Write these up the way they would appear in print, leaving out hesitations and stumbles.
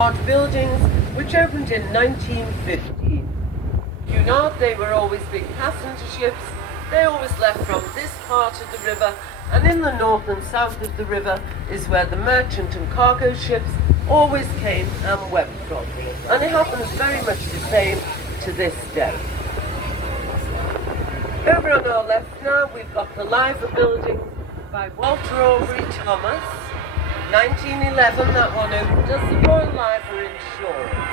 Cunard buildings, which opened in 1915. Cunard, they were always big passenger ships. They always left from this part of the river, and in the north and south of the river is where the merchant and cargo ships always came and went from. And it happens very much the same to this day. Over on our left now, we've got the Liver building by Walter Aubrey Thomas. 1911, that one opened as the Royal Liver Insurance.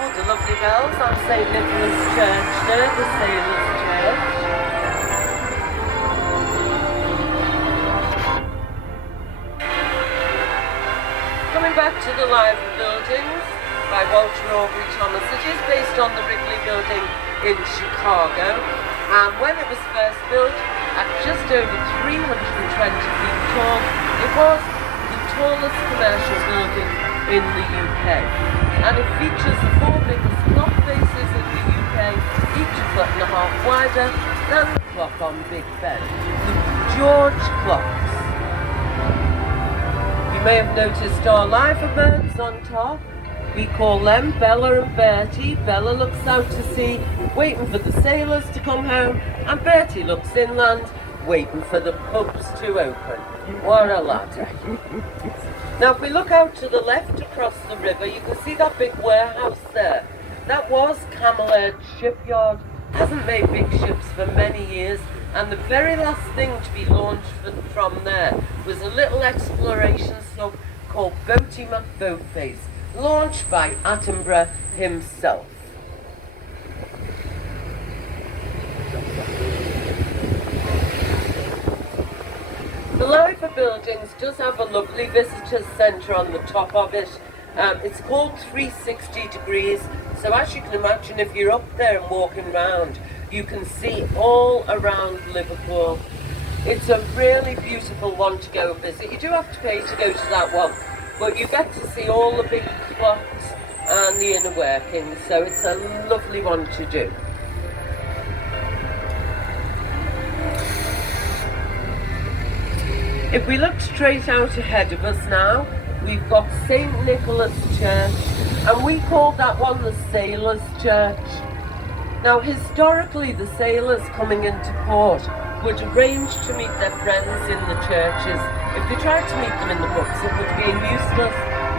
Oh, the lovely bells on St. Nicholas Church there, the Sailors' Church. Coming back to the Liver buildings by Walter Aubrey Thomas, it is based on the Wrigley building in Chicago, and when it was first built at just over 320 feet tall, it was the tallest commercial building in the UK, and it features the four biggest clock faces in the UK, each a foot and a half wider than the clock on Big Ben, the George clocks. You may have noticed our Liver birds on top. We call them Bella and Bertie. Bella looks out to sea, waiting for the sailors to come home, and Bertie looks inland, waiting for the pubs to open. What a ladder. Now if we look out to the left across the river, you can see that big warehouse there. That was Camel Edge Shipyard. Hasn't made big ships for many years, and the very last thing to be launched from there was a little exploration sub called Boaty McBoatface, launched by Attenborough himself. The Liver buildings does have a lovely visitors centre on the top of it. It's called 360 degrees, so as you can imagine, if you're up there and walking around, you can see all around Liverpool. It's a really beautiful one to go visit. You do have to pay to go to that one, but you get to see all the big clocks and the inner workings, so it's a lovely one to do. If we look straight out ahead of us now, we've got St. Nicholas Church, and we call that one the Sailors' Church. Now historically, the sailors coming into port would arrange to meet their friends in the churches. If they tried to meet them in the pubs, it would be useless,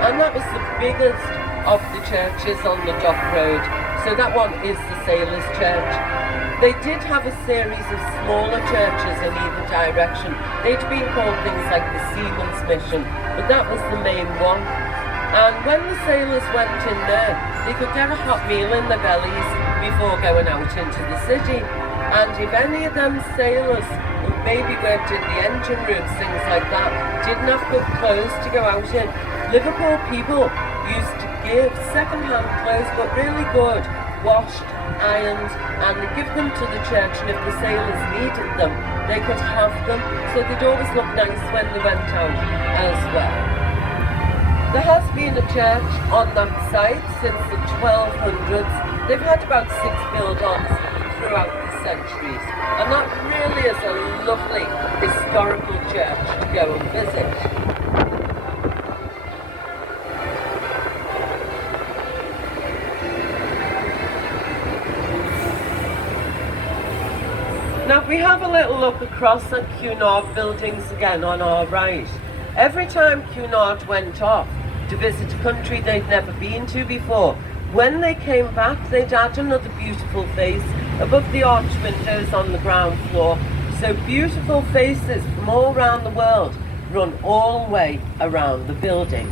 and that was the biggest of the churches on the dock road. So that one is the Sailors' Church. They did have a series of smaller churches in either direction. They'd been called things like the Seaman's Mission, but that was the main one. And when the sailors went in there, they could get a hot meal in their bellies before going out into the city. And if any of them sailors who maybe worked in the engine rooms, things like that, didn't have good clothes to go out in, Liverpool people used to give second-hand clothes, but really good, washed, ironed, and they give them to the church, and if the sailors needed them, they could have them, so they'd always look nice when they went out as well. There has been a church on that site since the 1200s. They've had about 6 build-ons throughout the centuries, and that really is a lovely historical church to go and visit. Now if we have a little look across at Cunard buildings again on our right, every time Cunard went off to visit a country they'd never been to before, when they came back they'd add another beautiful face above the arched windows on the ground floor. So beautiful faces from all around the world run all the way around the building.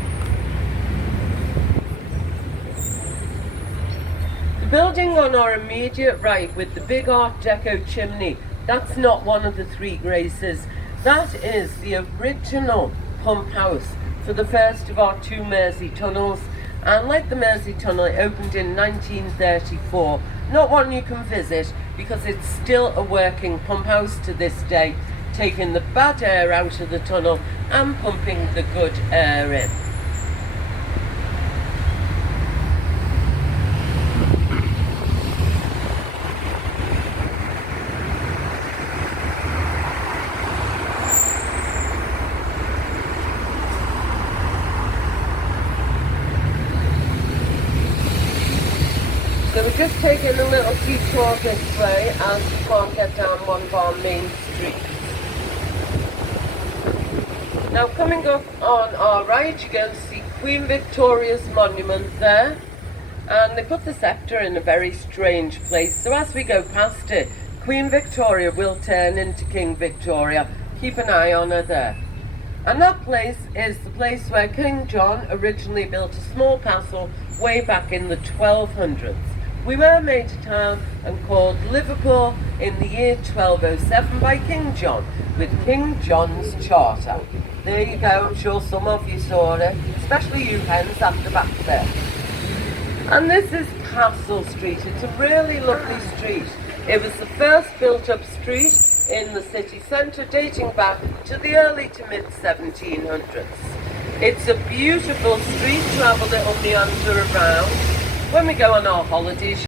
The building on our immediate right with the big Art Deco chimney, that's not one of the Three Graces. That is the original pump house for the first of our 2 Mersey tunnels. And like the Mersey tunnel, it opened in 1934. Not one you can visit because it's still a working pump house to this day, taking the bad air out of the tunnel and pumping the good air in. So we're just taking a little detour this way as we can't get down one of our main streets. Now coming up on our right, you're going to see Queen Victoria's monument there. And they put the sceptre in a very strange place. So as we go past it, Queen Victoria will turn into King Victoria. Keep an eye on her there. And that place is the place where King John originally built a small castle way back in the 1200s. We were made a town and called Liverpool in the year 1207 by King John, with King John's Charter. There you go, I'm sure some of you saw it, especially you hens at the back there. And this is Castle Street. It's a really lovely street. It was the first built-up street in the city centre, dating back to the early to mid-1700s. It's a beautiful street to have a little meander around when we go on our holidays.